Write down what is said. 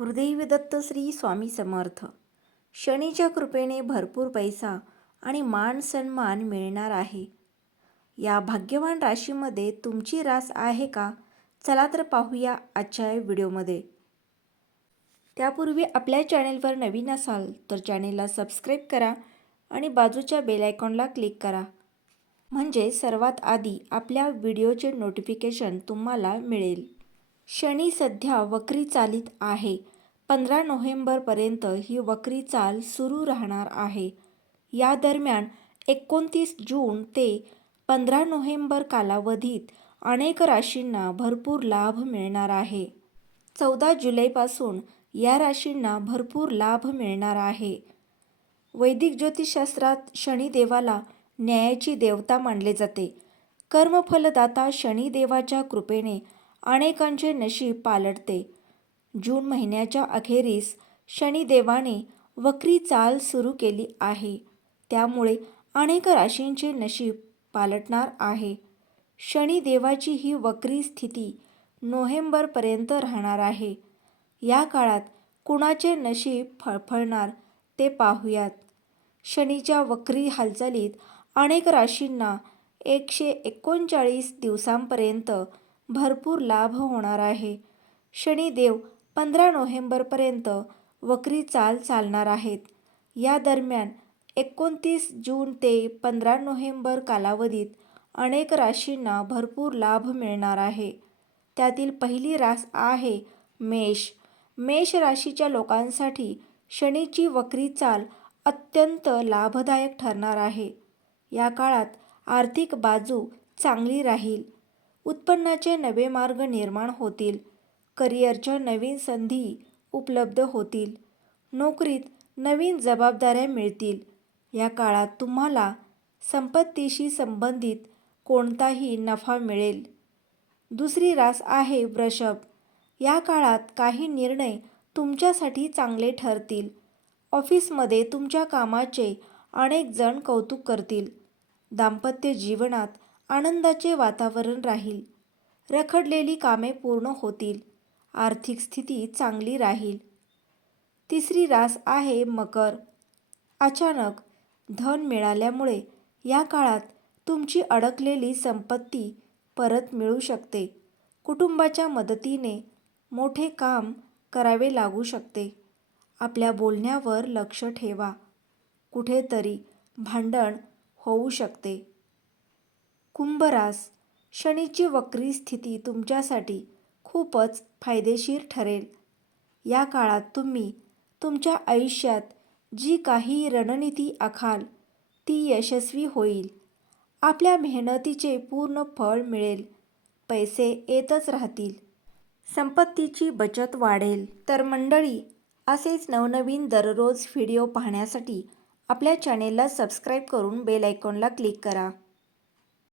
गुरुदैव दत्त श्री स्वामी समर्थ. शनीच्या कृपेने भरपूर पैसा आणि मान सन्मान मिळणार आहे. या भाग्यवान राशीमध्ये तुमची रास आहे का? चला तर पाहूया आजच्या व्हिडिओमध्ये. त्यापूर्वी आपल्या चॅनेलवर नवीन असाल तर चॅनेलला सबस्क्राईब करा आणि बाजूच्या बेल आयकॉनला क्लिक करा. म्हणजे सर्वात आधी आपल्या व्हिडिओचे नोटिफिकेशन तुम्हाला मिळेल. शनी सध्या वक्री चालीत आहे. पंधरा नोव्हेंबरपर्यंत ही वक्री चाल सुरू राहणार आहे. या दरम्यान एकोणतीस जून ते पंधरा नोव्हेंबर कालावधीत अनेक राशींना भरपूर लाभ मिळणार आहे. चौदा जुलैपासून या राशींना भरपूर लाभ मिळणार आहे. वैदिक ज्योतिषशास्त्रात शनिदेवाला न्यायाची देवता मानले जाते. कर्मफलदाता शनिदेवाच्या कृपेने अनेकांचे नशीब पालटते. जून महिन्याच्या अखेरीस शनिदेवाने वक्री चाल सुरू केली आहे. त्यामुळे अनेक राशींचे नशीब पालटणार आहे. शनिदेवाची ही वक्री स्थिती नोव्हेंबरपर्यंत राहणार आहे. या काळात कुणाचे नशीब फळफळणार ते पाहूयात. शनीच्या वक्री हालचालीत अनेक राशींना एकशे एकोणचाळीस दिवसांपर्यंत भरपूर लाभ होणार आहे. शनिदेव पंधरा नोव्हेंबरपर्यंत वक्री चाल चालणार आहेत. या दरम्यान एकोणतीस जून ते पंधरा नोव्हेंबर कालावधीत अनेक राशींना भरपूर लाभ मिळणार आहे. त्यातील पहिली रास आहे मेष. मेष राशीच्या लोकांसाठी शनीची वक्री चाल अत्यंत लाभदायक ठरणार आहे. या काळात आर्थिक बाजू चांगली राहील. उत्पन्नाचे नवे मार्ग निर्माण होतील. करिअरच्या नवीन संधी उपलब्ध होतील. नोकरीत नवीन जबाबदाऱ्या मिळतील. या काळात तुम्हाला संपत्तीशी संबंधित कोणताही नफा मिळेल. दुसरी रास आहे वृषभ. या काळात काही निर्णय तुमच्यासाठी चांगले ठरतील. ऑफिसमध्ये तुमच्या कामाचे अनेक जण कौतुक करतील. दाम्पत्य जीवनात आनंदाचे वातावरण राहील. रखडलेली कामे पूर्ण होतील. आर्थिक स्थिती चांगली राहील. तिसरी रास आहे मकर. अचानक धन मिळाल्यामुळे या काळात तुमची अडकलेली संपत्ती परत मिळू शकते. कुटुंबाच्या मदतीने मोठे काम करावे लागू शकते. आपल्या बोलण्यावर लक्ष ठेवा. कुठेतरी भांडण होऊ शकते. कुंभरास शनीची वक्री स्थिती तुमच्यासाठी खूपच फायदेशीर ठरेल. या काळात तुम्ही तुमच्या आयुष्यात जी काही रणनीती आखाल ती यशस्वी होईल. आपल्या मेहनतीचे पूर्ण फळ मिळेल. पैसे येतच राहतील. संपत्तीची बचत वाढेल. तर मंडळी असेच नवनवीन दररोज व्हिडिओ पाहण्यासाठी आपल्या चॅनेलला सबस्क्राईब करून बेल आयकॉनला क्लिक करा.